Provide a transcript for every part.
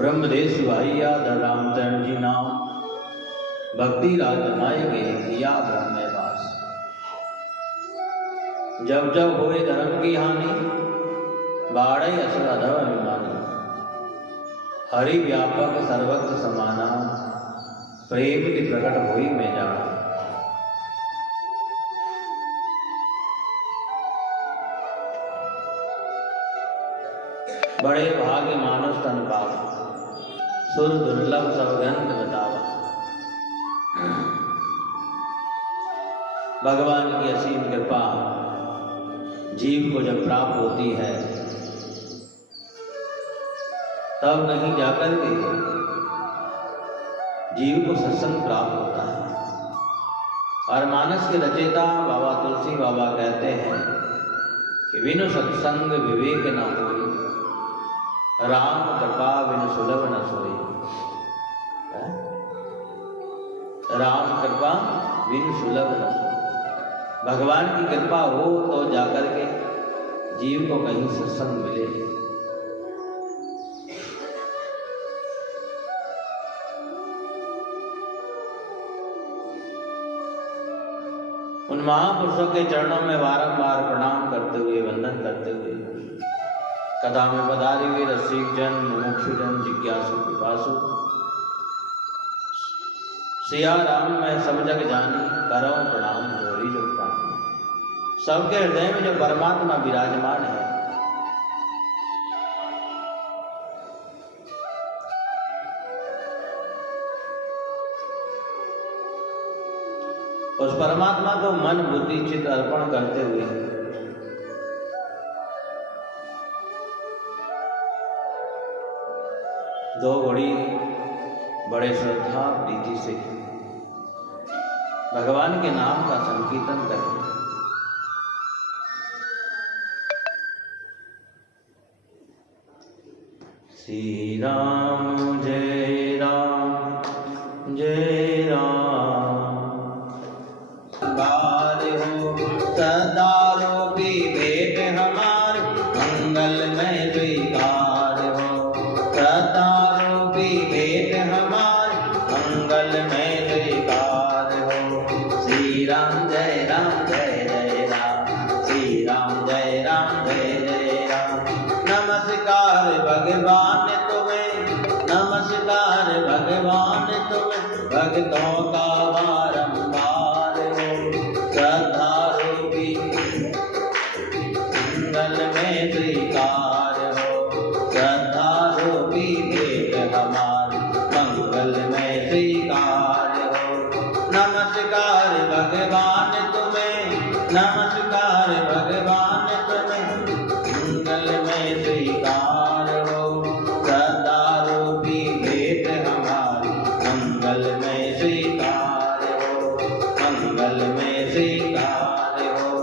ब्रह्मदेव शिवाइया रामचरण जी नाम भक्ति राज जमाए गए किया ब्रह्म वास। जब जब होए धर्म की हानि बाढ़े असुर अधव अभिमानी। हरि व्यापक सर्वत्र समाना प्रेम की प्रकट हुई में जाना। बड़े भाग्य मानुष तन पावा सुर दुर्लभ सब ग्रंथ बतावा। भगवान की असीम कृपा जीव को जब प्राप्त होती है तब कहीं जाकर के जीव को सत्संग प्राप्त होता है। और मानस के रचयिता बाबा तुलसी बाबा कहते हैं कि बिनु सत्संग विवेक न होई, राम कृपा बिनु सुलभ न सोई। राम कृपा बिनु सुलभ न सोई। भगवान की कृपा हो तो जाकर के जीव को कहीं सत्संग मिले। उन महापुरुषों के चरणों में बारंबार प्रणाम करते हुए वंदन करते हुए कथा में पधारे हुए रसिक जन मुमुक्षु जन जिज्ञासु पिपासु सिया राम में सब जग जानी करो प्रणाम जोरी जो प्राणी। सबके हृदय में जो परमात्मा विराजमान है उस परमात्मा को मन बुद्धि चित्त अर्पण करते हुए दो घड़ी बड़े श्रद्धा प्रीति से भगवान के नाम का संकीर्तन करें। श्री राम जय राम जय राम। सदा रोगी भेंट हमार मंगल में स्वीकार हो। सदा रोगी भेंट हमार मंगल में स्वीकार हो। श्री राम जय राम जय जय राम। श्री राम जय राम जय जय राम। नमस्कार भगवान तुम्हें, नमस्कार भगवान तुम्हें, भक्तों का बारंबार हो। श्रद्धा रूपी मंगल में स्वीकार हो। श्रद्धा रूपी भेंट हमार मंगल में स्वीकार हो। नमस्कार भगवान तुम्हें, नमस्कार भगवान तुम्हें, मंगल में स्वीकार हो। श्रद्धा रूपी भेंट हमार मंगल में स्वीकार हो। मंगल में स्वीकार हो।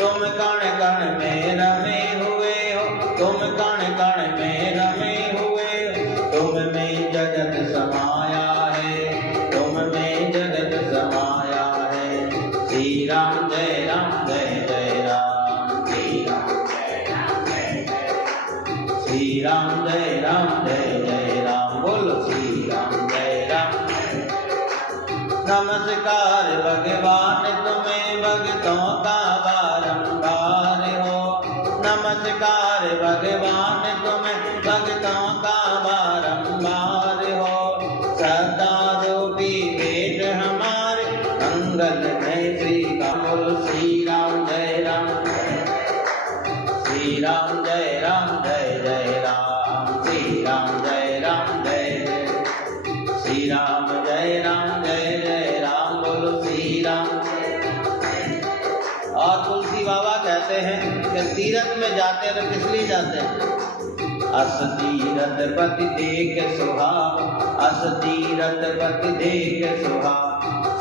तुम कण कण में रमे हुए हो, तुम कण कण में रमे हुए हो। तुम में जगत समाया है, तुम में जगत समाया है। श्री राम जय राम जय जय राम। श्री राम जय राम जय जय राम। श्री राम जय राम जय जय राम। बोलो श्री राम जय राम। नमस्कार भगवान तुम्हें, भक्तों का बारंबार हो। नमस्कार भगवान तुम्हें, भक्तों का बारंबार हो। सदा रूपी भेंट हमारे मंगल में स्वीकार। श्री राम जय राम, श्री राम जय राम जय जय राम। श्री राम जय राम जय जय, श्री राम जय राम जय जय राम। बोलो श्री राम। और तुलसी बाबा कहते हैं कि तीरथ में जाते हैं तो किस लिए जाते हैं? अस तीरथ पति देख सुहाव, अस तीरथ पति देख सुहाव।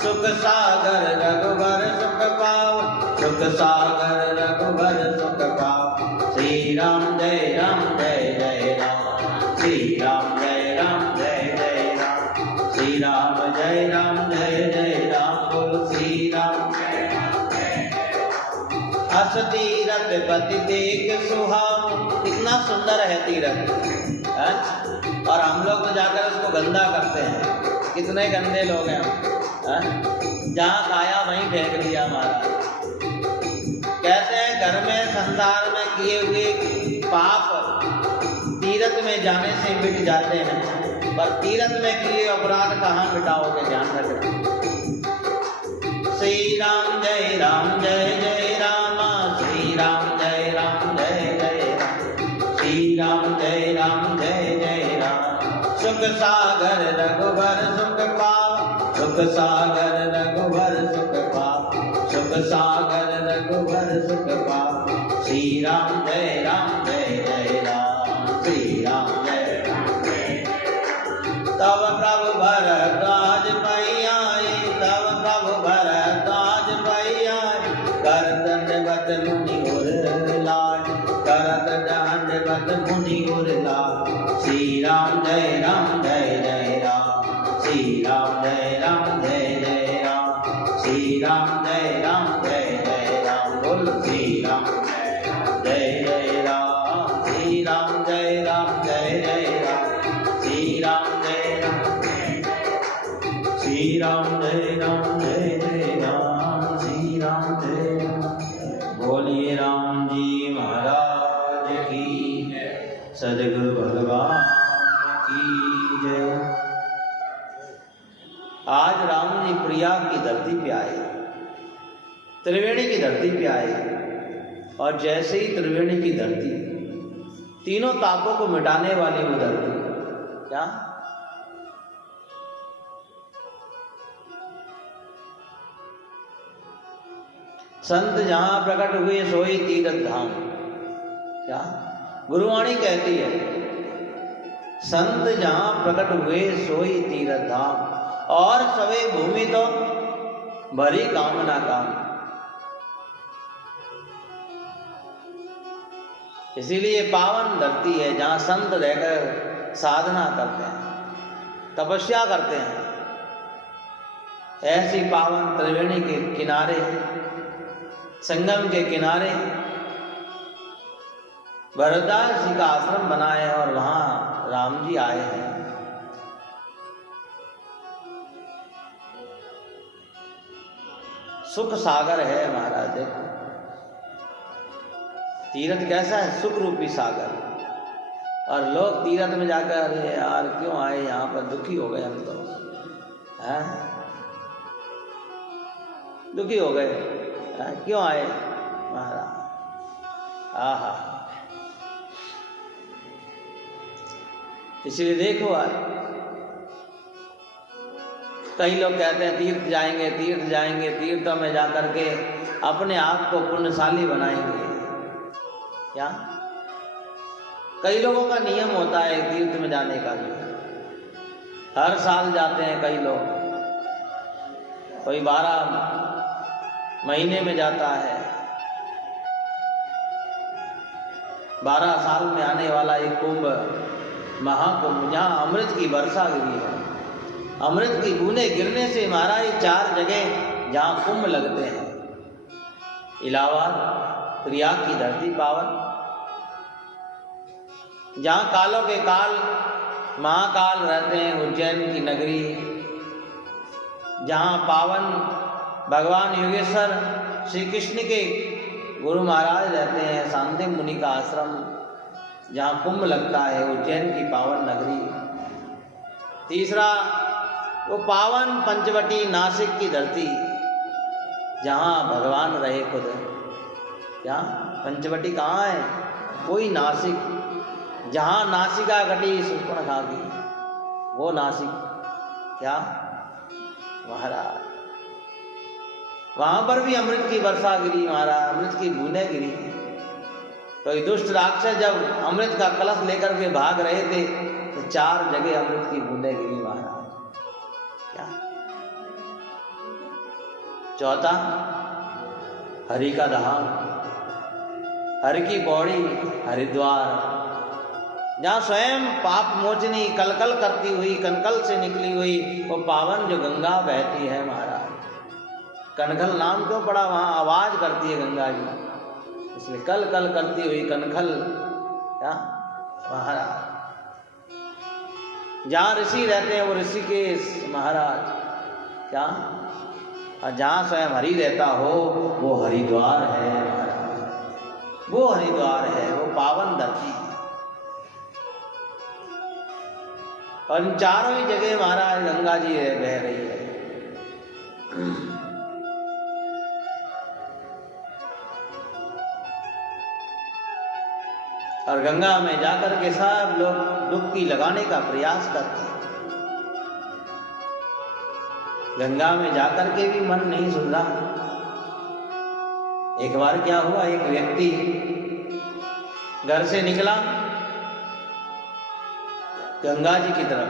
सुख सागर रघुबर सुख पाओ, सुख सागर रघुबर सुख पाओ। श्री राम जय राम जय जय राम। श्री राम जय राम जय जय राम। श्री राम जय राम जय जय राम। बोलो श्री राम जय राम जय जय राम। अस तीरथ पति देख सुहाव। कितना सुंदर है तीरथ। और हम लोग धंधा करते हैं। कितने गंदे लोग हैं हम, जहाँ खाया वहीं फेंक दिया महाराज। कहते हैं घर में संसार में किए हुए पाप तीर्थ में जाने से मिट जाते हैं, पर तीर्थ में किए अपराध कहाँ मिटाओगे, ध्यान रखना। श्री राम जय राम जय जय राम, श्री राम जय राम जय जय राम, श्री राम जय राम जय जय राम। सुख सागर रघुबर सुख पाओ, सुख सागर रघुबर सुख पाओ, सुख सागर रघुबर सुख पाओ। श्री राम जय जय राम, श्री राम जय जय। तब प्रभु भरद्वाज पै आए, तब प्रभु भरद्वाज पै आए, कर दंडवत मुनि उर लाए, करत दंडवत मुनि उर लाए। श्री राम जय जय राम, श्री राम जय जय राम, श्री राम जय जय राम। बोल श्री राम जय जय राम, श्री राम जय जय राम, श्री राम जय श्री राम जय जय राम, श्री राम जय राम। बोलिए राम जी महाराज की, सद्गुरु भगवान की जय। आज राम जी प्रयाग की धरती पे आए, त्रिवेणी की धरती पे आए, और जैसे ही त्रिवेणी की धरती, तीनों तापों को मिटाने वाली वो धरती, क्या संत जहां प्रकट हुए सोई तीरथ धाम, क्या गुरुवाणी कहती है, संत जहां प्रकट हुए सोई तीरथ धाम, और सवे भूमि तो भरी कामना काम। इसीलिए पावन धरती है जहां संत रहकर साधना करते हैं, तपस्या करते हैं। ऐसी पावन त्रिवेणी के किनारे, संगम के किनारे भरद्वाज जी का आश्रम बना है, और वहां राम जी आए हैं। सुख सागर है महाराज। देखो तीर्थ कैसा है, सुख रूपी सागर। और लोग तीर्थ में जाकर, अरे यार क्यों आए यहाँ पर, दुखी हो गए हम तो, हैं दुखी हो गए, क्यों आए महाराज। आहा, इसलिए देखो आज कई लोग कहते हैं तीर्थ जाएंगे, तीर्थ जाएंगे, तीर्थों में जाकर के अपने आप को पुण्यशाली बनाएंगे। क्या कई लोगों का नियम होता है तीर्थ में जाने का भी, हर साल जाते हैं कई लोग, कोई 12 महीने में जाता है। 12 साल में आने वाला एक कुंभ, महाकुंभ, जहाँ अमृत की वर्षा गिरी है। अमृत की बूंदें गिरने से महाराज 4 जगह जहाँ कुंभ लगते हैं, इलाहाबाद, प्रयाग की धरती पावन, जहाँ कालों के काल महाकाल रहते हैं, उज्जैन की नगरी, जहाँ पावन भगवान योगेश्वर श्री कृष्ण के गुरु महाराज रहते हैं, शांति मुनि का आश्रम, जहाँ कुंभ लगता है, उज्जैन की पावन नगरी। तीसरा वो पावन पंचवटी नासिक की धरती, जहाँ भगवान रहे खुद। क्या पंचवटी कहाँ है? कोई नासिक, जहाँ नासिका घटी सुपर्णखा की, वो नासिक। क्या महाराज, वहाँ पर भी अमृत की वर्षा गिरी महाराज, अमृत की बूंदें गिरी। तो दुष्ट राक्षस जब अमृत का कलश लेकर के भाग रहे थे, तो 4 जगह अमृत की बूंदें गिरी महाराज। क्या चौथा, हरि का धाम, हरि की पौड़ी, हरिद्वार, जहाँ स्वयं पाप मोचनी कलकल करती हुई, कनकल से निकली हुई वो पावन जो गंगा बहती है महाराज। कनखल नाम क्यों पड़ा? वहाँ आवाज करती है गंगा जी, इसलिए कल कल करती हुई कनखल। क्या महाराज, जहाँ ऋषि रहते हैं वो ऋषिकेश महाराज, क्या, और जहाँ स्वयं हरि रहता हो वो हरिद्वार है महाराज, वो हरिद्वार है, वो पावन धरती है। और इन चारों ही जगह महाराज गंगा जी बह रही है। और गंगा में जाकर के सब लोग डुबकी लगाने का प्रयास करते हैं। गंगा में जाकर के भी मन नहीं सुन रहा। एक बार क्या हुआ, एक व्यक्ति घर से निकला गंगा जी की तरफ,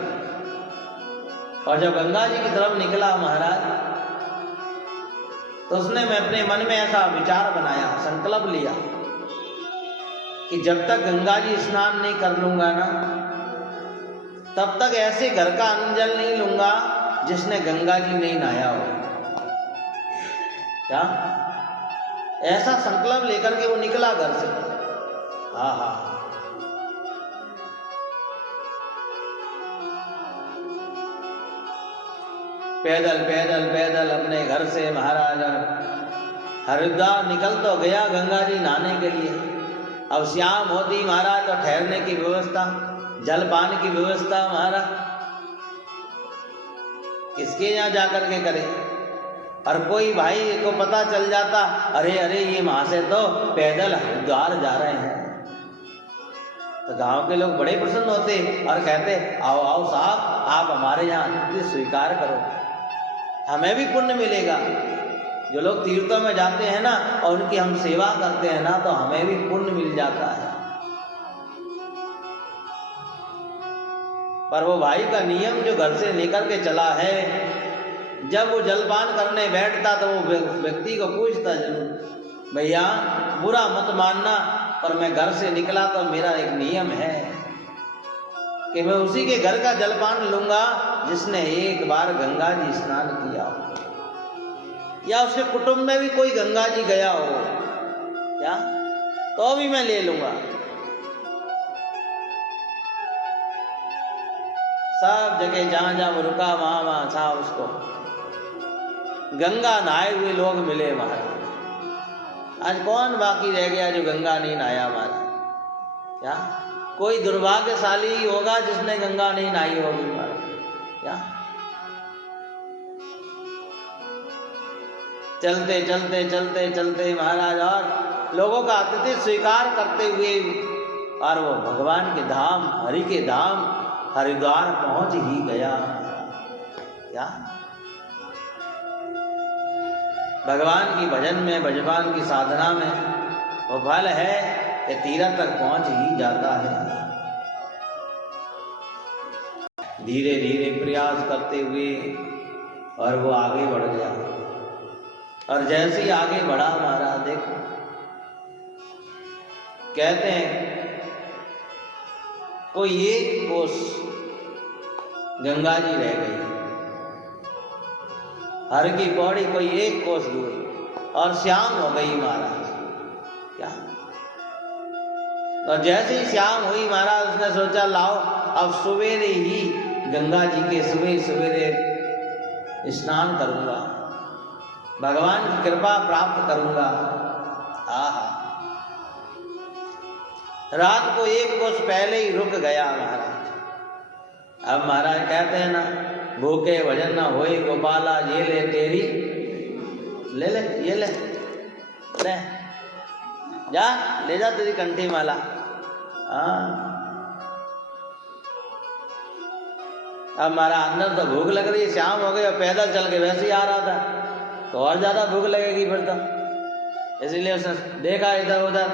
और जब गंगा जी की तरफ निकला महाराज, तो उसने मैं अपने मन में ऐसा विचार बनाया, संकल्प लिया कि जब तक गंगा जी स्नान नहीं कर लूंगा ना, तब तक ऐसे घर का अंजल नहीं लूंगा जिसने गंगा जी नहीं नहाया हो। क्या, ऐसा संकल्प लेकर के वो निकला घर से। हाँ हाँ, पैदल पैदल पैदल अपने घर से महाराज हरिद्वार निकल तो गया गंगा जी नहाने के लिए। अब शाम होती महाराज तो ठहरने की व्यवस्था, जलपान की व्यवस्था महाराज किसके यहाँ जाकर के करे। और कोई भाई को पता चल जाता, अरे अरे ये वहां से तो पैदल हरिद्वार जा रहे हैं, तो गांव के लोग बड़े प्रसन्न होते और कहते, आओ आओ साहब, आप हमारे यहाँ अतिथि स्वीकार करो, हमें भी पुण्य मिलेगा। जो लोग तीर्थों में जाते हैं ना और उनकी हम सेवा करते हैं ना, तो हमें भी पुण्य मिल जाता है। पर वो भाई का नियम जो घर से लेकर के चला है, जब वो जलपान करने बैठता तो वो व्यक्ति को पूछता जरूर, भैया बुरा मत मानना, पर मैं घर से निकला तो मेरा एक नियम है कि मैं उसी के घर का जलपान लूंगा जिसने एक बार गंगा जी स्नान किया हो, या उसके कुटुंब में भी कोई गंगा जी गया हो, क्या, तो भी मैं ले लूंगा। सब जगह जहां जहां वो रुका वहां वहां था उसको गंगा नहाए हुए लोग मिले महाराज। आज कौन बाकी रह गया जो गंगा नहीं नहाया महाराज? क्या, कोई दुर्भाग्यशाली ही होगा जिसने गंगा नहीं नहाई होगी महाराज। क्या, चलते चलते चलते चलते महाराज और लोगों का अतिथि स्वीकार करते हुए और वो भगवान के धाम, हरि के धाम हरिद्वार पहुंच ही गया। क्या, भगवान की भजन में, भगवान की साधना में वो फल है कि तीरथ तक पहुंच ही जाता है। धीरे धीरे प्रयास करते हुए और वो आगे बढ़ गया। और जैसे ही आगे बढ़ा महाराज, देखो कहते हैं कोई एक कोस गंगा जी रह गई, हर की पौड़ी कोई एक कोस दूर, और शाम हो गई महाराज। क्या, और जैसे ही शाम हुई महाराज, उसने सोचा लाओ अब सवेरे ही गंगा जी के सवेरे स्नान करूंगा, भगवान की कृपा प्राप्त करूंगा। आहा, रात को एक कोस पहले ही रुक गया महाराज। अब महाराज कहते हैं ना, भूखे भजन न होए गोपाला, ये ले तेरी, ले ले, ये ले, ले जा, ले जा तेरी कंठी माला। अब हमारा अंदर तो भूख लग रही है, शाम हो गई और पैदल चल के वैसे ही आ रहा था, तो और ज्यादा भूख लगेगी फिर तो, इसीलिए उसने देखा इधर उधर।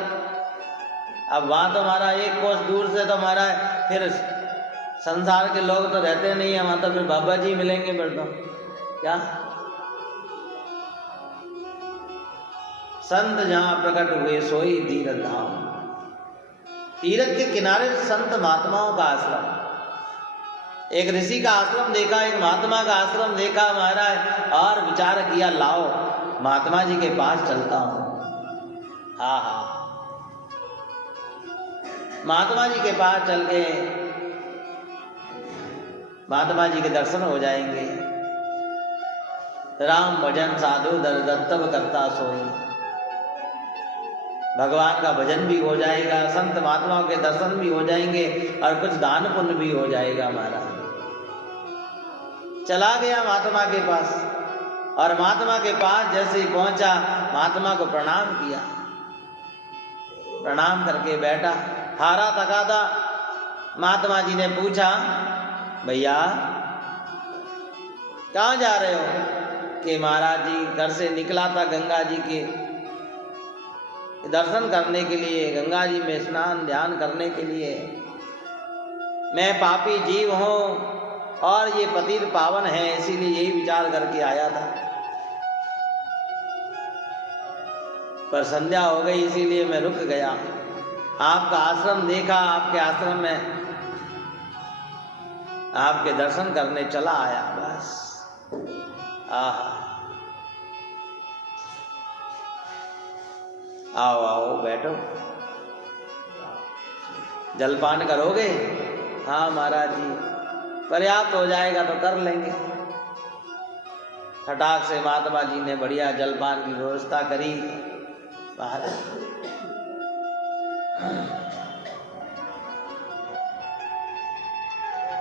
अब वहां तो हमारा एक कोस दूर से तो हमारा फिर संसार के लोग तो रहते नहीं है वहां, तो फिर बाबा जी मिलेंगे फिर तो। क्या, संत जहां प्रकट हुए सोई तीरथ धाम। तीरथ के किनारे संत महात्माओं का आश्रम, एक ऋषि का आश्रम देखा, एक महात्मा का आश्रम देखा महाराज, और विचार किया लाओ महात्मा जी के पास चलता हूं। हाँ हाँ, महात्मा जी के पास चल के महात्मा जी के दर्शन हो जाएंगे। राम भजन साधु दत्तव करता सोई, भगवान का भजन भी हो जाएगा, संत महात्माओं के दर्शन भी हो जाएंगे और कुछ दान पुण्य भी हो जाएगा। महाराज चला गया महात्मा के पास, और महात्मा के पास जैसे ही पहुंचा महात्मा को प्रणाम किया। प्रणाम करके बैठा, हारा थका था। महात्मा जी ने पूछा, भैया कहाँ जा रहे हो? कि महाराज जी घर से निकला था गंगा जी के दर्शन करने के लिए, गंगा जी में स्नान ध्यान करने के लिए। मैं पापी जीव हूँ और ये पतित पावन है, इसीलिए यही विचार करके आया था, पर संध्या हो गई इसीलिए मैं रुक गया। आपका आश्रम देखा, आपके आश्रम में आपके दर्शन करने चला आया बस। आओ आओ बैठो, जलपान करोगे? हाँ महाराज जी, पर्याप्त हो जाएगा तो कर लेंगे। फटाक से महात्मा जी ने बढ़िया जलपान की व्यवस्था करी। महाराज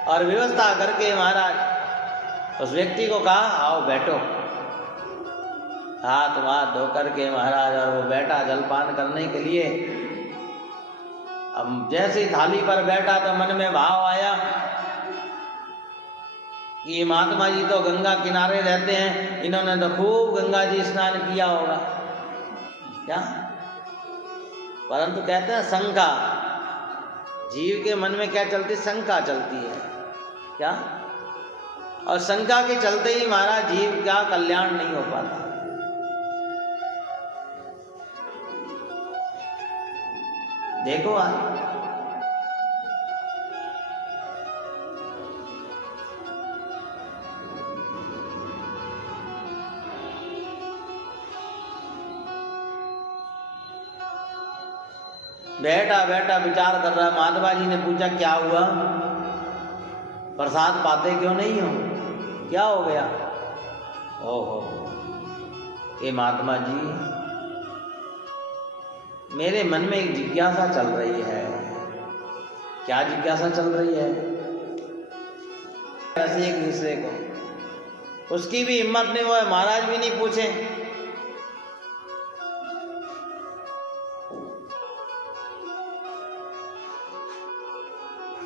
और व्यवस्था करके महाराज उस व्यक्ति को कहा, आओ बैठो। हाथ वाथ धो करके महाराज और वो बैठा जलपान करने के लिए। अब जैसे ही थाली पर बैठा तो मन में भाव आया कि महात्मा जी तो गंगा किनारे रहते हैं, इन्होंने तो खूब गंगा जी स्नान किया होगा क्या? परंतु कहते हैं शंका, जीव के मन में क्या चलती? शंका चलती है क्या? और शंका के चलते ही महाराज जीव का कल्याण नहीं हो पाता। देखो आप बैठा बैठा विचार कर रहा। महात्मा जी ने पूछा, क्या हुआ? प्रसाद पाते क्यों नहीं हो? क्या हो गया? ओहो, ये महात्मा जी, मेरे मन में एक जिज्ञासा चल रही है। क्या जिज्ञासा चल रही है? ऐसे एक दूसरे को, उसकी भी हिम्मत नहीं हुआ, महाराज भी नहीं पूछे।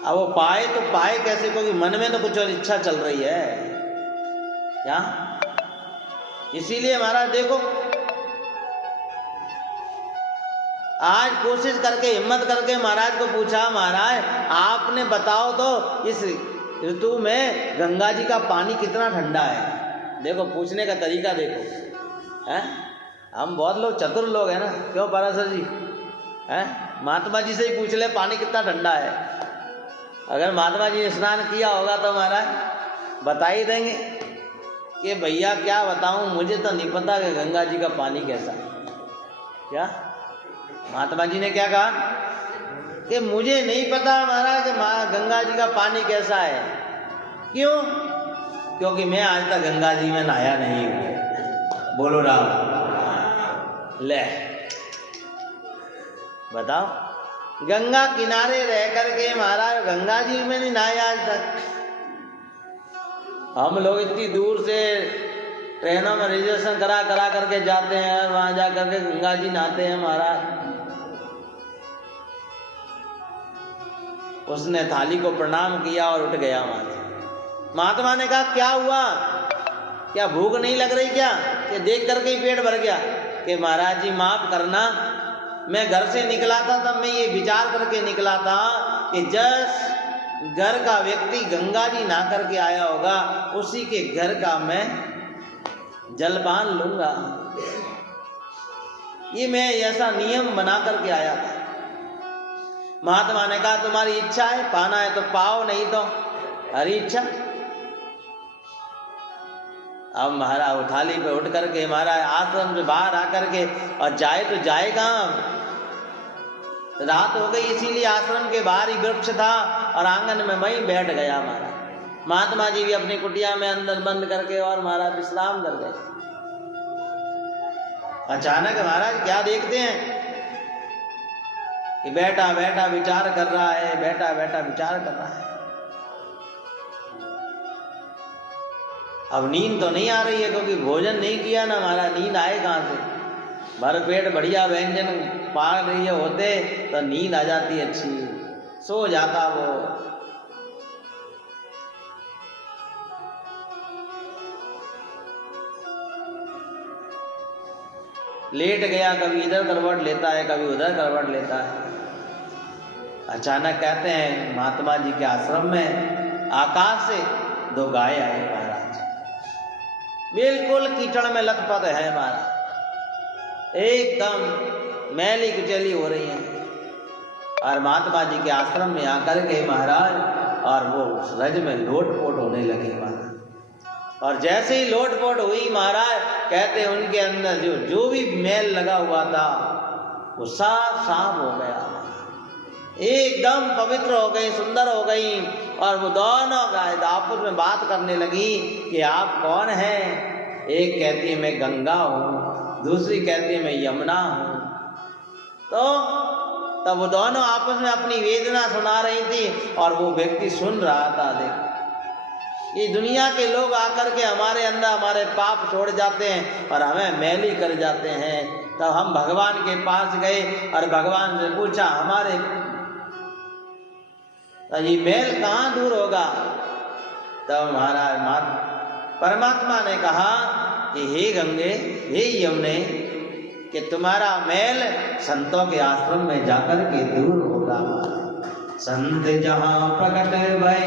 अब वो पाए तो पाए कैसे? क्योंकि मन में तो कुछ और इच्छा चल रही है क्या? इसीलिए महाराज देखो, आज कोशिश करके हिम्मत करके महाराज को पूछा, महाराज आपने बताओ तो इस ऋतु में गंगा जी का पानी कितना ठंडा है? देखो पूछने का तरीका देखो, हैं? हम बहुत लोग चतुर लोग हैं ना, क्यों पराशर जी? हैं? महात्मा जी से ही पूछ ले पानी कितना ठंडा है। अगर महात्मा जी ने स्नान किया होगा तो महाराज बता ही देंगे कि भैया क्या बताऊं, मुझे तो नहीं पता कि गंगा जी का पानी कैसा है। क्या महात्मा जी ने क्या कहा कि मुझे नहीं पता महाराज गंगा जी का पानी कैसा है। क्यों? क्योंकि मैं आज तक गंगा जी में नहाया नहीं हूं। बोलो राम। ले बताओ, गंगा किनारे रह करके महाराज गंगा जी में नहीं नहाया आज तक। हम लोग इतनी दूर से ट्रेनों में रिजर्वेशन करा करके जाते हैं और वहां जा करके गंगा जी नहाते हैं महाराज। उसने थाली को प्रणाम किया और उठ गया। महात्मा ने कहा, क्या हुआ? क्या भूख नहीं लग रही क्या? कि देख करके ही पेट भर गया? कि महाराज जी माफ करना, मैं घर से निकला था तब मैं ये विचार करके निकला था कि जिस घर का व्यक्ति गंगा जी नहा करके आया होगा उसी के घर का मैं जलपान लूंगा। ये मैं ऐसा नियम बना करके आया था। महात्मा ने कहा, तुम्हारी इच्छा है, पाना है तो पाओ, नहीं तो हरी इच्छा। अब महाराज थाली पे उठ करके महाराज आश्रम से बाहर आकर के, और जाए तो जाए कहाँ? रात हो गई, इसीलिए आश्रम के बाहर ही वृक्ष था और आंगन में वहीं बैठ गया महाराज। महात्मा जी भी अपनी कुटिया में अंदर बंद करके और महाराज विश्राम कर गए। अचानक महाराज क्या देखते हैं कि बैठा बैठा विचार कर रहा है, बैठा बैठा विचार कर रहा है। अब नींद तो नहीं आ रही है क्योंकि भोजन नहीं किया ना महाराज, नींद आए कहाँ से? भर पेट बढ़िया व्यंजन पा रही होते तो नींद आ जाती अच्छी, सो जाता वो। लेट गया, कभी इधर करवट लेता है, कभी उधर करवट लेता है। अचानक कहते हैं महात्मा जी के आश्रम में आकाश से 2 गाय आए महाराज, बिल्कुल कीचड़ में लथपथ है महाराज, एकदम मैली कुचैली हो रही हैं। और महात्मा जी के आश्रम में आकर के महाराज और वो रज में लोटपोट होने लगे महाराज। और जैसे ही लोटपोट हुई महाराज, कहते उनके अंदर जो भी मैल लगा हुआ था वो साफ साफ हो गया, एकदम पवित्र हो गई, सुंदर हो गई। और वो दोनों गाय आपस में बात करने लगी कि आप कौन हैं? एक कहती है मैं गंगा हूँ, दूसरी कहती है मैं यमुना हूँ। तो तब वो दोनों आपस में अपनी वेदना सुना रही थी और वो व्यक्ति सुन रहा था। देख, ये दुनिया के लोग आकर के हमारे अंदर हमारे पाप छोड़ जाते हैं और हमें मैली कर जाते हैं। तब हम भगवान के पास गए और भगवान से पूछा हमारे ये मैल कहाँ दूर होगा? तब महाराज परमात्मा ने कहा कि हे गंगे, हे यमुने, कि तुम्हारा मैल संतों के आश्रम में जाकर के दूर होगा। संत जहाँ प्रकट भय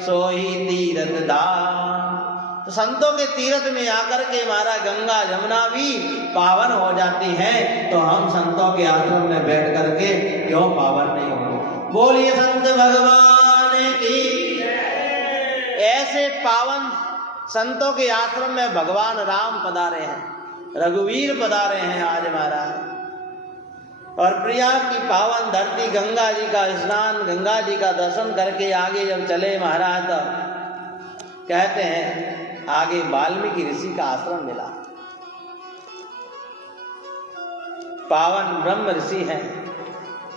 सोई तीरथ दान। तो संतों के तीर्थ में आकर के हमारा गंगा जमुना भी पावन हो जाती है, तो हम संतों के आश्रम में बैठ करके क्यों पावन नहीं होंगे? बोलिए संत भगवान की। ऐसे पावन संतों के आश्रम में भगवान राम पधारे हैं, रघुवीर पधारे हैं आज महाराज। और प्रिया की पावन धरती गंगा जी का स्नान, गंगा जी का दर्शन करके आगे जब चले महाराज, तो कहते हैं आगे वाल्मीकि ऋषि का आश्रम मिला। पावन ब्रह्म ऋषि हैं।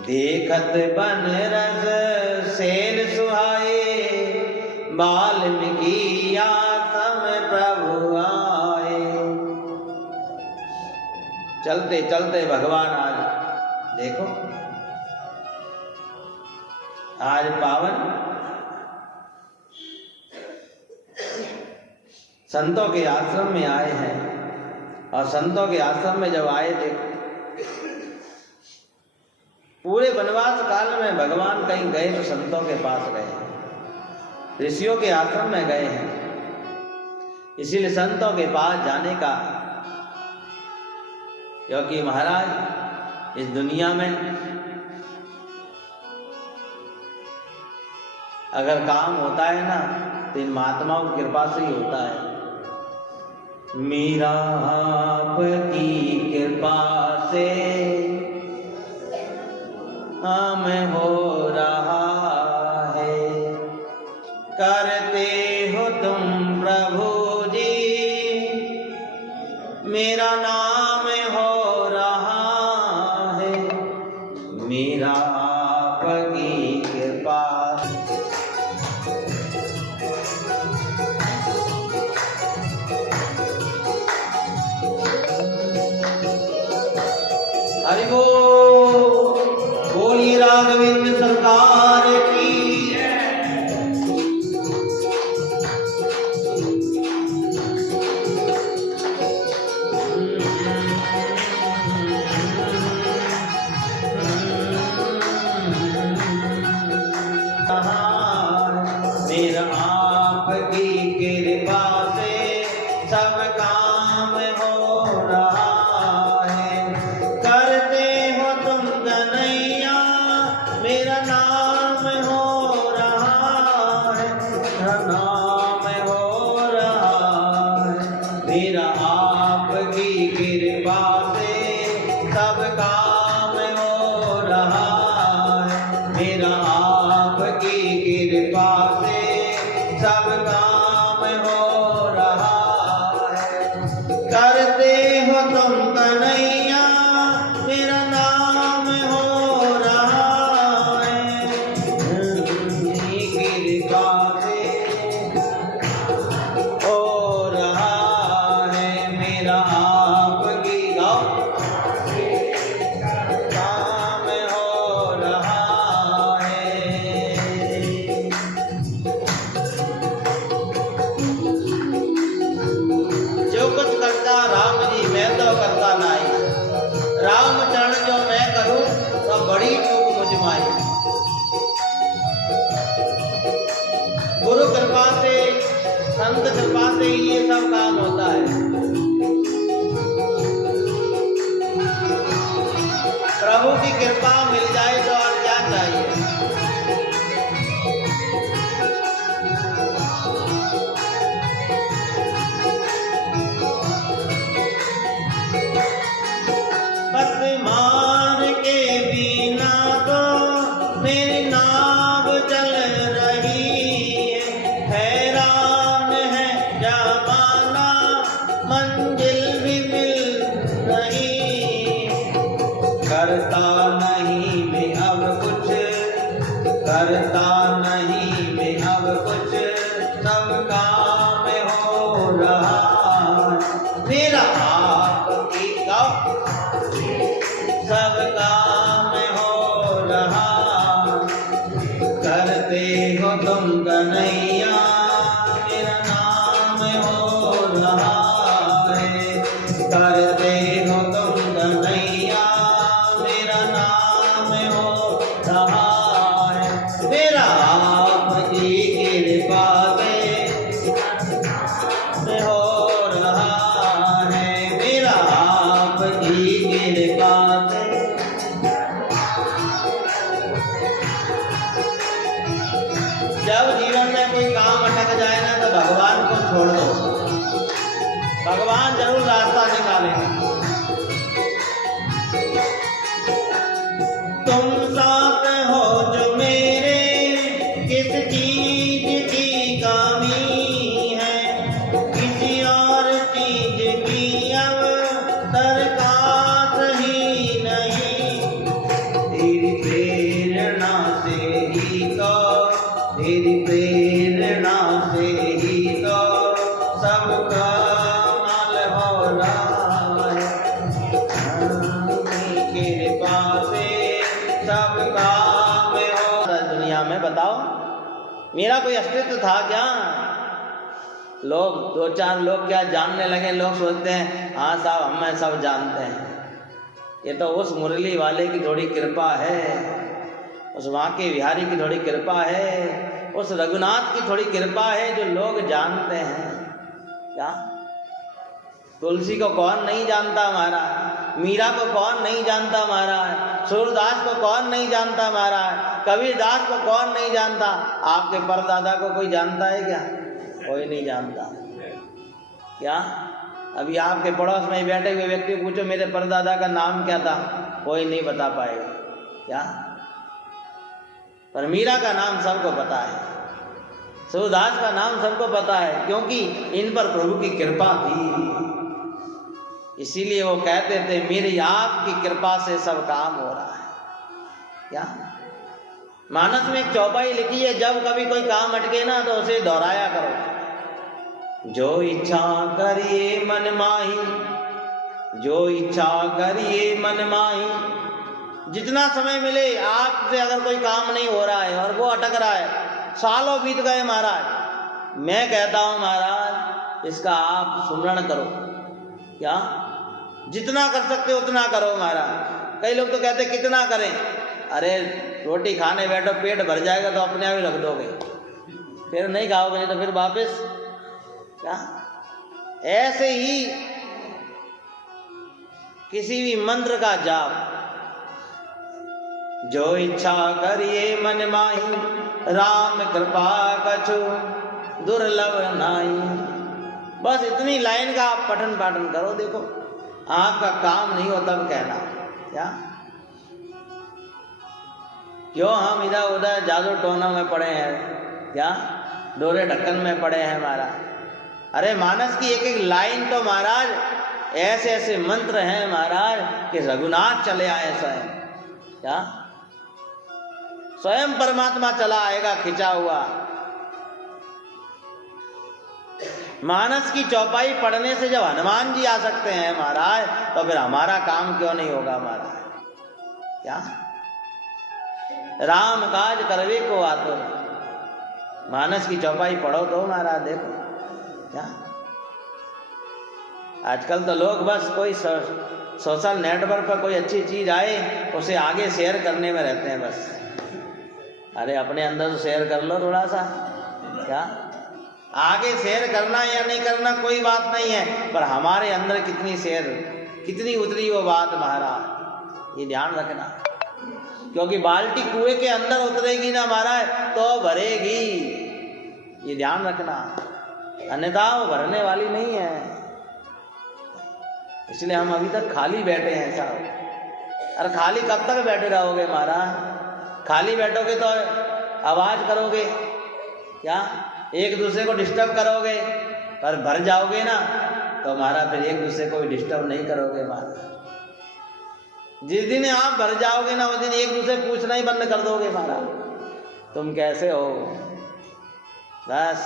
देखत बन रस सेन सुहाए, वाल्मीकि आश्रम प्रभु आए। चलते चलते भगवान आज देखो, आज पावन संतों के आश्रम में आए हैं। और संतों के आश्रम में जब आए थे, पूरे वनवास काल में भगवान कहीं गए तो संतों के पास गए, ऋषियों के आश्रम में गए हैं। इसीलिए संतों के पास जाने का, क्योंकि महाराज इस दुनिया में अगर काम होता है ना तो इन महात्माओं की कृपा से ही होता है। मेरा आपकी कृपा से हम हो रहा है, करते हो तुम प्रभु जी, मेरा नाम हो रहा है, मेरा आपकी कृपा। हरि बोल, बोलिए राघवेंद्र सरकार की। मेरा आपकी कृपा से सब काम हो रहा है, करते हो तुम कन्हैया, मेरा नाम हो रहा है, मेरा नाम हो रहा है। मेरा आपकी कृपा से सब काम हो रहा है, मेरा आपकी कृपा से सब कृपा से हो रहा है मेरा आपकी काम हो रहा है। जो कुछ करता राम जी मैं तो करता नहीं, राम चरण जो मैं करूं तो बड़ी चूक मुझ माई। गुरु कृपा से, संत कृपा से ही ये सब काम होता है। प्रभु की कृपा मिल जाए तो और क्या चाहिए। पतवार के बिना तो मेरी नाव चल रही है, हैरान है जमाना मंजिल भी मिल रही। करता नहीं मैं अब कुछ, करता नहीं मैं अब कुछ, सब काम हो रहा मेरा आपकी सब काम हो रहा। करते हो तुम कन्हैया मेरा नाम हो रहा है। करते हो तुम कन्हैया मेरा नाम हो रहा है। मेरा आपकी कृपा से हो रहा है, मेरा आपकी कृपा से। जब जीवन में कोई काम अटक जाए ना तो भगवान को छोड़ दो, भगवान जरूर रास्ता निकालेंगे। तुम साथ हो जो मेरे किस चीज की कमी है, किसी और चीज की अब दरकार ही नहीं। तेरी प्रेरणा से ही तो, तेरी प्रेरणा से ही तो सब कमाल हो रहा है। कृपा से सब काम हो। दुनिया में बताओ मेरा कोई अस्तित्व था क्या? लोग दो चार लोग क्या जानने लगे, लोग सोचते हैं हाँ साहब हमें सब जानते हैं। ये तो उस मुरली वाले की थोड़ी कृपा है, उस वांके बिहारी की थोड़ी कृपा है, उस रघुनाथ की थोड़ी कृपा है जो लोग जानते हैं। क्या तुलसी को कौन नहीं जानता महाराज, मीरा को कौन नहीं जानता महाराज, सूरदास को कौन नहीं जानता महाराज, कबीरदास को कौन नहीं जानता। आपके परदादा को कोई जानता है क्या? कोई नहीं जानता। क्या अभी आपके पड़ोस में बैठे हुए व्यक्ति को पूछो मेरे परदादा का नाम क्या था, कोई नहीं बता पाएगा। क्या पर मीरा का नाम सबको पता है, सूरदास का नाम सबको पता है, क्योंकि इन पर प्रभु की कृपा थी। इसीलिए वो कहते थे मेरी आपकी कृपा से सब काम हो रहा है। क्या मानस में एक चौपाई लिखी है, जब कभी कोई काम अटके ना तो उसे दोहराया करो। जो इच्छा करिए मन माही, जो इच्छा करिए मन माही। जितना समय मिले, आपसे अगर कोई काम नहीं हो रहा है और वो अटक रहा है, सालों बीत गए महाराज, मैं कहता हूँ महाराज इसका आप सुमरण करो। क्या जितना कर सकते उतना करो महाराज। कई लोग तो कहते कितना करें, अरे रोटी खाने बैठो पेट भर जाएगा तो अपने आप ही रख दोगे, फिर नहीं खाओगे, नहीं तो फिर वापस। क्या ऐसे ही किसी भी मंत्र का जाप, जो इच्छा करिए मन माही, राम कृपा कछु दुर्लभ नाई। बस इतनी लाइन का आप पठन पाठन करो, देखो आपका काम नहीं हो तब कहना। क्या क्यों हम इधर उधर जादू टोना में पड़े हैं, क्या डोरे ढक्कन में पड़े हैं महाराज। अरे मानस की एक एक लाइन तो महाराज ऐसे ऐसे मंत्र हैं महाराज कि रघुनाथ चले आए स्वयं। क्या स्वयं परमात्मा चला आएगा खिंचा हुआ मानस की चौपाई पढ़ने से जब हनुमान जी आ सकते हैं महाराज, तो फिर हमारा काम क्यों नहीं होगा महाराज? क्या राम काज करवे को आतो, मानस की चौपाई पढ़ो तो महाराज। देखो क्या आजकल तो लोग बस कोई सोशल नेटवर्क पर कोई अच्छी चीज आए उसे आगे शेयर करने में रहते हैं बस। अरे अपने अंदर तो शेयर कर लो थोड़ा सा। क्या आगे शेयर करना या नहीं करना कोई बात नहीं है, पर हमारे अंदर कितनी उतरी वो बात महाराज, ये ध्यान रखना। क्योंकि बाल्टी कुएं के अंदर उतरेगी ना महाराज तो भरेगी, ये ध्यान रखना, अन्यथा वो भरने वाली नहीं है। इसलिए हम अभी तक खाली बैठे हैं साहब। अरे खाली कब तक बैठे रहोगे महाराज? खाली बैठोगे तो आवाज करोगे, क्या एक दूसरे को डिस्टर्ब करोगे, पर भर जाओगे ना तो महाराज फिर एक दूसरे को भी डिस्टर्ब नहीं करोगे महाराज। जिस दिन आप भर जाओगे ना उस दिन एक दूसरे पूछना ही बंद कर दोगे महाराज, तुम कैसे हो। बस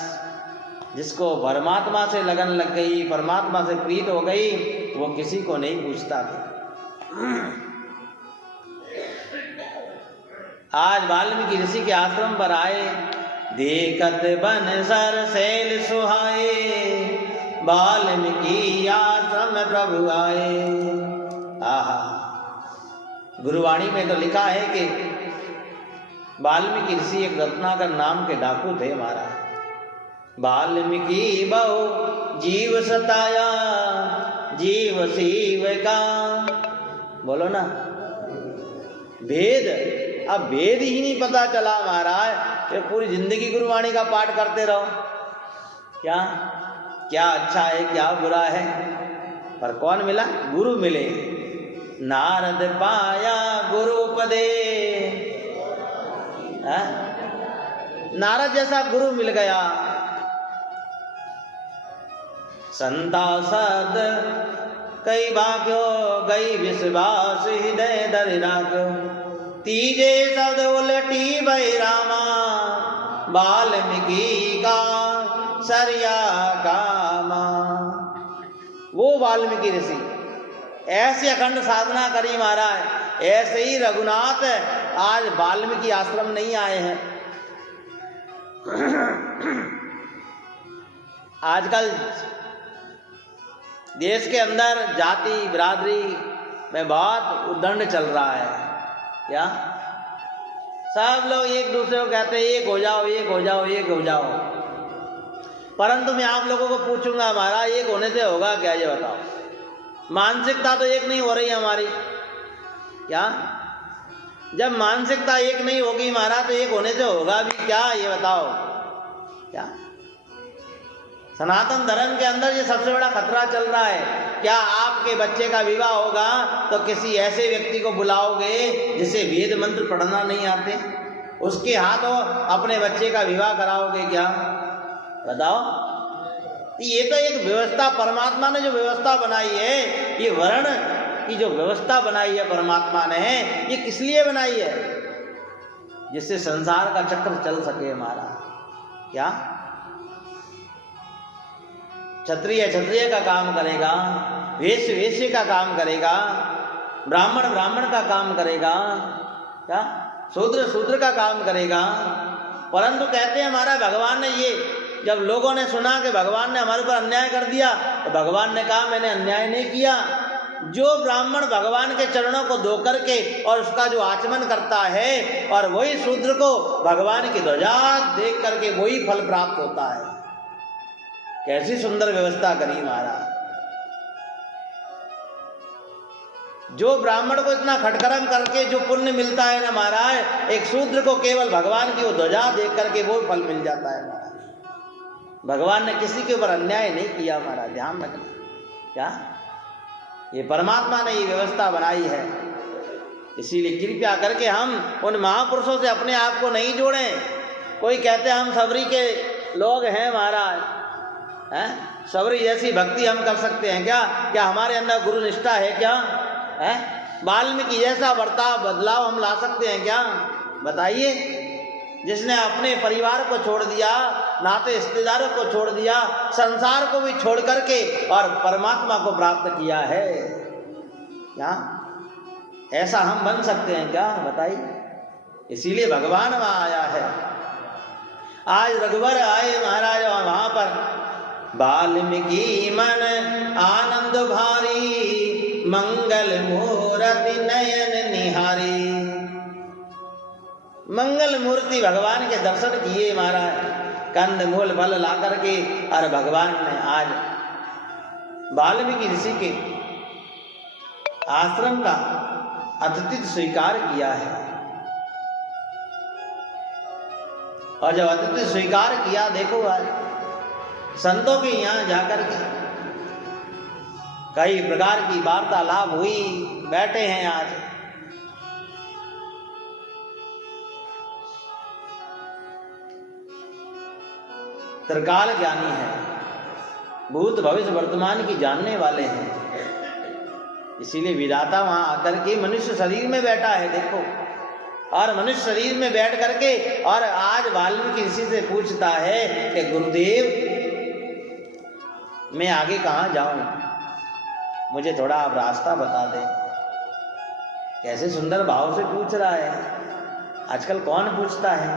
जिसको परमात्मा से लगन लग गई, परमात्मा से प्रीत हो गई, वो किसी को नहीं पूछता। आज वाल्मीकि ऋषि के आश्रम पर आए, देखत बन सर शैल सुहाए, वाल्मीकि आश्रम प्रभु आए। आहा, गुरुवाणी में तो लिखा है कि वाल्मीकि ऋषि एक रत्नाकर नाम के डाकू थे महाराज। वाल्मीकि बहु जीव सताया, जीव शिव का, बोलो ना भेद। अब भेद ही नहीं पता चला महाराज, तो पूरी जिंदगी गुरुवाणी का पाठ करते रहो। क्या क्या अच्छा है क्या बुरा है, पर कौन मिला? गुरु मिले। नारद पाया गुरुपदे, नारद जैसा गुरु मिल गया। संता सद कई भाग्यो, गई विश्वास हृदय दर राख्यो, तीजे सद उलटी भई रामा, वाल्मीकि का सरिया कामा। वो वाल्मीकि ऋषि ऐसे अखंड साधना करी महाराज, ऐसे ही रघुनाथ आज वाल्मीकि आश्रम नहीं आए हैं। आजकल देश के अंदर जाति बिरादरी में बहुत उद्दंड चल रहा है। क्या सब लोग एक दूसरे को कहते हैं एक हो जाओ, एक हो जाओ, एक हो जाओ। परंतु मैं आप लोगों को पूछूंगा महाराज, एक होने से होगा क्या? ये बताओ। मानसिकता तो एक नहीं हो रही हमारी। क्या जब मानसिकता एक नहीं होगी महाराज तो एक होने से होगा भी क्या? ये बताओ। क्या सनातन धर्म के अंदर ये सबसे बड़ा खतरा चल रहा है। क्या आपके बच्चे का विवाह होगा तो किसी ऐसे व्यक्ति को बुलाओगे जिसे वेद मंत्र पढ़ना नहीं आते, उसके हाथों अपने बच्चे का विवाह कराओगे क्या? बताओ। ये तो एक व्यवस्था परमात्मा ने जो व्यवस्था बनाई है, ये वर्ण की जो व्यवस्था बनाई है परमात्मा ने, ये किस लिए बनाई है? जिससे संसार का चक्र चल सके हमारा। क्या क्षत्रिय क्षत्रिय का काम करेगा, वैश्य वैश्य का काम करेगा, ब्राह्मण ब्राह्मण का काम करेगा, क्या शूद्र शूद्र का काम करेगा। परंतु कहते हैं हमारा भगवान ने ये, जब लोगों ने सुना कि भगवान ने हमारे पर अन्याय कर दिया तो भगवान ने कहा मैंने अन्याय नहीं किया। जो ब्राह्मण भगवान के चरणों को धो करके और उसका जो आचमन करता है, और वही शूद्र को भगवान की ध्वजा देख करके वही फल प्राप्त होता है। कैसी सुंदर व्यवस्था करी महाराज। जो ब्राह्मण को इतना खटकरम करके जो पुण्य मिलता है ना महाराज, एक शूद्र को केवल भगवान की वो ध्वजा देख करके वो फल मिल जाता है महाराज। भगवान ने किसी के ऊपर अन्याय नहीं किया महाराज, ध्यान रखना। क्या ये परमात्मा ने ये व्यवस्था बनाई है। इसीलिए कृपया करके हम उन महापुरुषों से अपने आप को नहीं जोड़ें। कोई कहते हैं हम सबरी के लोग हैं महाराज, हैं सबरी जैसी भक्ति हम कर सकते हैं क्या? क्या हमारे अंदर गुरु निष्ठा है क्या? है वाल्मीकि जैसा बर्ताव बदलाव हम ला सकते हैं क्या? बताइए। जिसने अपने परिवार को छोड़ दिया, नाते रिश्तेदारों को छोड़ दिया, संसार को भी छोड़ करके और परमात्मा को प्राप्त किया है। क्या ऐसा हम बन सकते हैं क्या, बताइए? इसीलिए भगवान वहां आया है। आज रघुवर आए महाराज वहां पर, वाल्मीकि मन आनंद भारी, मंगल मूर्ति नयन निहारी। मंगल मूर्ति भगवान के दर्शन किए महाराज, कंद मूल फल ला करके, और भगवान ने आज वाल्मीकि ऋषि के आश्रम का अतिथि स्वीकार किया है। और जब अतिथि स्वीकार किया, देखो आज संतों के यहाँ जाकर के कई प्रकार की वार्तालाप हुई, बैठे हैं आज। त्रिकाल ज्ञानी है, भूत भविष्य वर्तमान की जानने वाले हैं। इसीलिए विधाता वहां आकर के मनुष्य शरीर में बैठा है, देखो। और मनुष्य शरीर में बैठ करके और आज वाल्मीकि ऋषि से पूछता है कि गुरुदेव, मैं आगे कहाँ जाऊं, मुझे थोड़ा आप रास्ता बता दें। कैसे सुंदर भाव से पूछ रहा है। आजकल कौन पूछता है?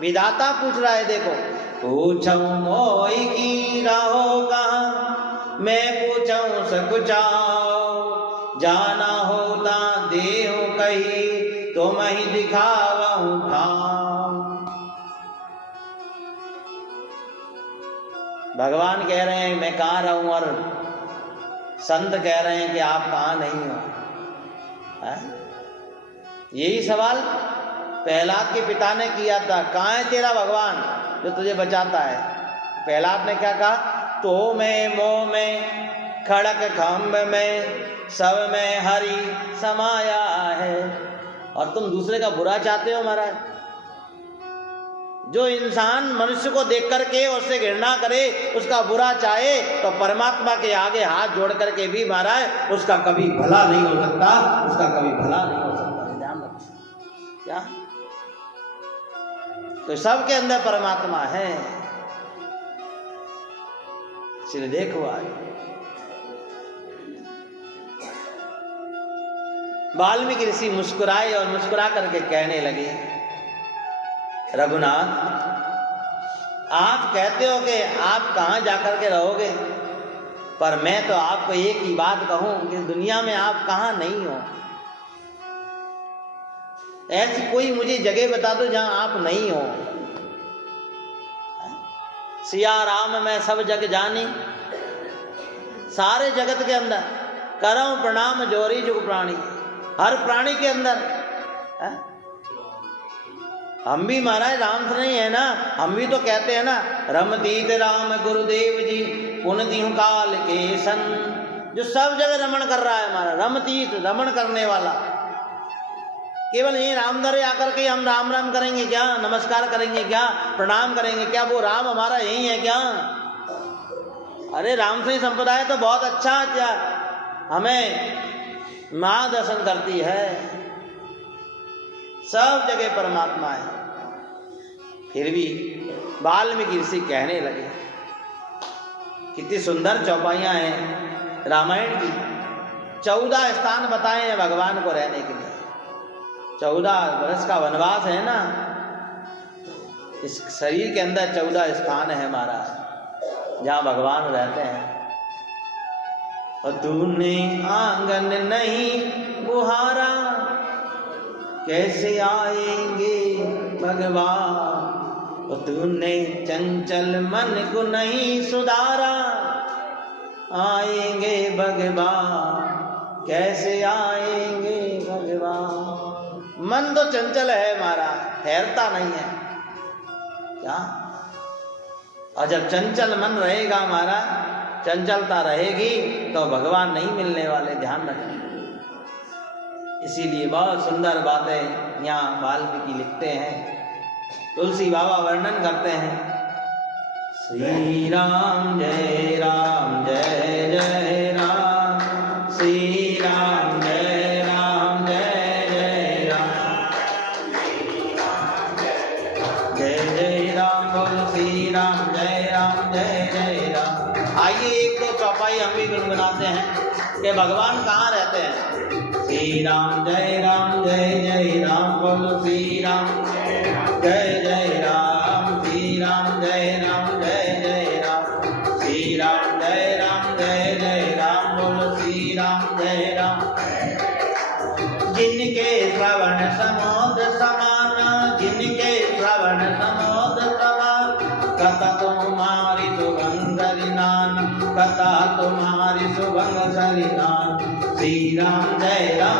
विधाता पूछ रहा है। देखो, पूछऊं मोई की राहो कहाँ, मैं पूछऊं सकुचाओ, जाना होता देहु कही, तो मैं ही दिखावऊं ठाम। भगवान कह रहे हैं मैं कहाँ रहूं, और संत कह रहे हैं कि आप कहाँ नहीं हो। यही सवाल प्रहलाद के पिता ने किया था, कहाँ है तेरा भगवान जो तुझे बचाता है? प्रहलाद ने क्या कहा? तो मैं मोह में खड़क खम्भ में, सब में हरि समाया है। और तुम दूसरे का बुरा चाहते हो महाराज। जो इंसान मनुष्य को देख करके उससे घृणा करे, उसका बुरा चाहे, तो परमात्मा के आगे हाथ जोड़ करके भी महाराज उसका कभी भला नहीं हो सकता, उसका कभी भला नहीं हो सकता। ध्यान रखो। क्या? तो सबके अंदर परमात्मा है। इसलिए देखो आज वाल्मीकि ऋषि मुस्कुराए और मुस्कुरा करके कहने लगे, रघुनाथ, आप कहते हो कि आप कहाँ जाकर के रहोगे, पर मैं तो आपको एक ही बात कहूं कि दुनिया में आप कहाँ नहीं हो। ऐसी कोई मुझे जगह बता दो जहां आप नहीं हो। सिया राम मैं सब जग जानी, सारे जगत के अंदर करऊं प्रणाम जोरी जुग प्राणी। हर प्राणी के अंदर है? हम भी महाराज राम से नहीं है ना, हम भी तो कहते हैं ना, रमतीत राम गुरुदेव जी पुण्य काल के सन। जो सब जगह रमण कर रहा है हमारा, रमतीत रमण करने वाला। केवल ये राम दरे आकर के हम राम राम करेंगे क्या, नमस्कार करेंगे क्या, प्रणाम करेंगे क्या, वो राम हमारा यही है क्या? अरे राम से संप्रदाय तो बहुत अच्छा, क्या हमें माँ दर्शन करती है, सब जगह परमात्मा है। फिर भी वाल्मीकि ऋषि कहने लगे, कितनी सुंदर चौपाइयां हैं रामायण की। 14 स्थान बताए हैं भगवान को रहने के लिए। 14 वर्ष का वनवास है ना, इस शरीर के अंदर 14 स्थान है हमारा, जहाँ भगवान रहते हैं। और तूने आंगन नहीं बुहारा, कैसे आएंगे भगवान। और तूने चंचल मन को नहीं सुधारा, आएंगे भगवान, कैसे आएंगे भगवान। मन तो चंचल है हमारा, ठहरता नहीं है क्या? और जब चंचल मन रहेगा हमारा, चंचलता रहेगी, तो भगवान नहीं मिलने वाले, ध्यान रखें। इसीलिए बहुत सुंदर बातें यहाँ वाल्मीकि लिखते हैं, तुलसी बाबा वर्णन करते हैं। श्री राम जय राम जय जय राम, श्री राम जय राम जय जय राम, जय जय राम बोल श्री श्री राम जय जय राम। आइए एक दो चौपाई हम भी गुनगुनाते हैं कि भगवान कहाँ रहते हैं। श्री राम जय राम बोलो श्री राम जय राम। श्री राम जय राम श्री राम जय राम बोलो श्री राम जय राम। जिनके श्रवण समोद समान, जिनके श्रवण समोद समान, कथा तुम्हारी सुगंध रिनान, कथा तुम्हारी सुगंध सरिनान। श्री राम जय राम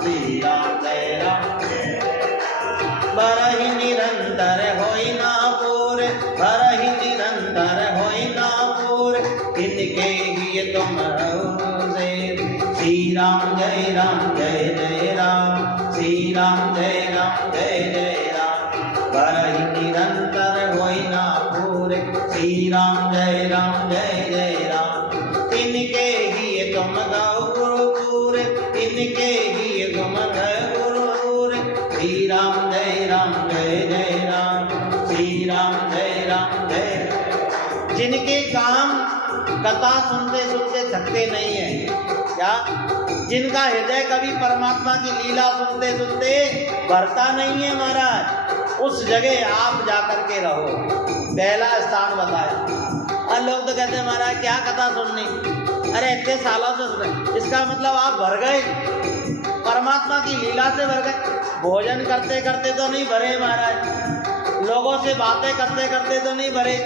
श्री राम जय राम। बरहि निरंतर होई ना पूर, बरहि निरंतर होई ना पूर, इनके ही तुम रहो से। श्री राम जय राम श्री राम जय राम। बरहि निरंतर होई ना पूर, श्री राम जय राम। इनके ही तुम गाओ गुरुपुर, इनके ही तुम गाओ गुरुपुर। श्री राम जय राम श्री राम जय राम। जिनके काम कथा सुनते सुनते थकते नहीं है, क्या जिनका हृदय कभी परमात्मा की लीला सुनते सुनते भरता नहीं है महाराज, उस जगह आप जाकर के रहो। पहला स्थान बताया। और लोग तो कहते हैं महाराज क्या कथा सुननी, अरे इतने सालों से सुने, इसका मतलब आप भर गए, परमात्मा की लीला से भर गए। भोजन करते करते तो नहीं भरे महाराज, लोगों से बातें करते करते तो नहीं भरे,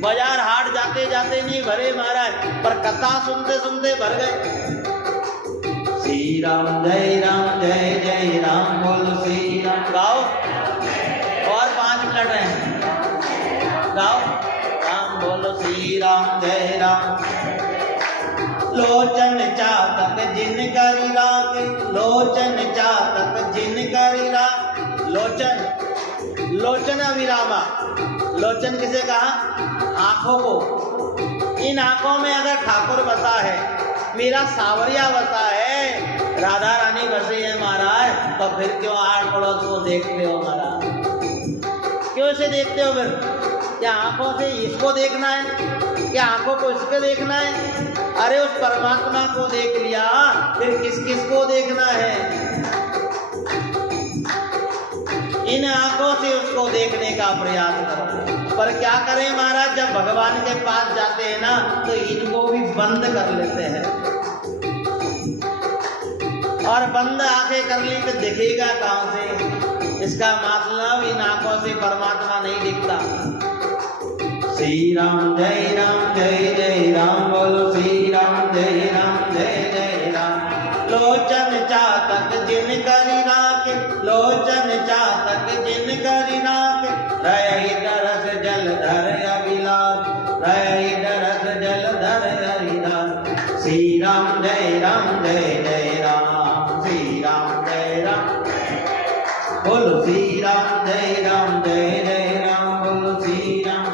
बाजार हाट जाते जाते नहीं भरे महाराज, पर कथा सुनते सुनते भर गए। श्री राम जय राम बोलो श्री राम। गाओ और 5 मिनट रहे, गाओ राम बोलो श्री राम जय राम। लोचन चातक जिन करी राख, लोचन चातक जिन करी राख। लोचन, लोचन अविरामा, लोचन किसे कहा? आंखों को। इन आंखों में अगर ठाकुर बसा है, मेरा सावरिया बसा है, राधा रानी बसी है महाराज, तो फिर क्यों आड़ पड़ोस को देखते हो महाराज? क्यों इसे देखते हो फिर? क्या आंखों से इसको देखना है, क्या आंखों को इसको देखना है? अरे उस परमात्मा को देख लिया, फिर किस किस को देखना है? इन आंखों से उसको देखने का प्रयास करो। पर क्या करें महाराज, जब भगवान के पास जाते हैं ना, तो इनको भी बंद कर लेते हैं, और बंद आंखें कर ली तो दिखेगा कहां से? इसका मतलब इन आंखों से परमात्मा नहीं दिखता। श्री राम जय राम बोलो श्री राम जय राम। लोचन चातक जिन करी राख, लोचन चातक जिन करी राख। रहि दरस जलधर अभिलाष, रहि दरस जलधर हरिदास। श्री राम जय राम श्री राम जय राम बोलो श्री राम जय राम बोलो श्री राम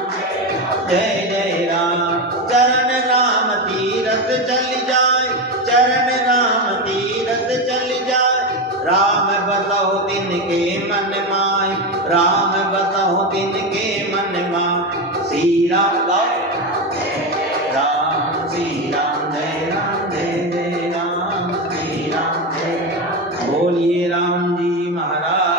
जय राम। चरण राम तीरथ चल जाए, चरण राम तीरथ चल जाए। राम बसहु तिनके मन माय, राम बसहु तिनके मन माय। श्री राम राम श्री राम जय राम श्री राम जय राम। बोलिए राम जी महाराज।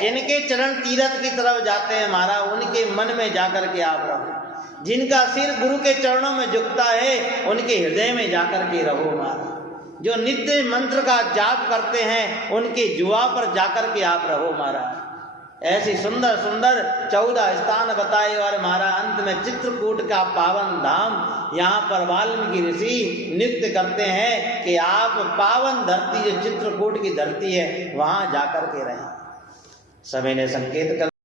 जिनके चरण तीरथ की तरफ जाते हैं महाराज, उनके मन में जाकर के आप रहो। जिनका सिर गुरु के चरणों में झुकता है, उनके हृदय में जाकर के रहो महाराज। जो नित्य मंत्र का जाप करते हैं, उनके जुआ पर जाकर के आप रहो महाराज। ऐसी सुंदर सुंदर 14 स्थान बताए, और महाराज अंत में चित्रकूट का पावन धाम, यहाँ पर वाल्मीकि ऋषि नित्य करते हैं कि आप पावन धरती, जो चित्रकूट की धरती है, वहाँ जाकर के रहें। समय ने संकेत कर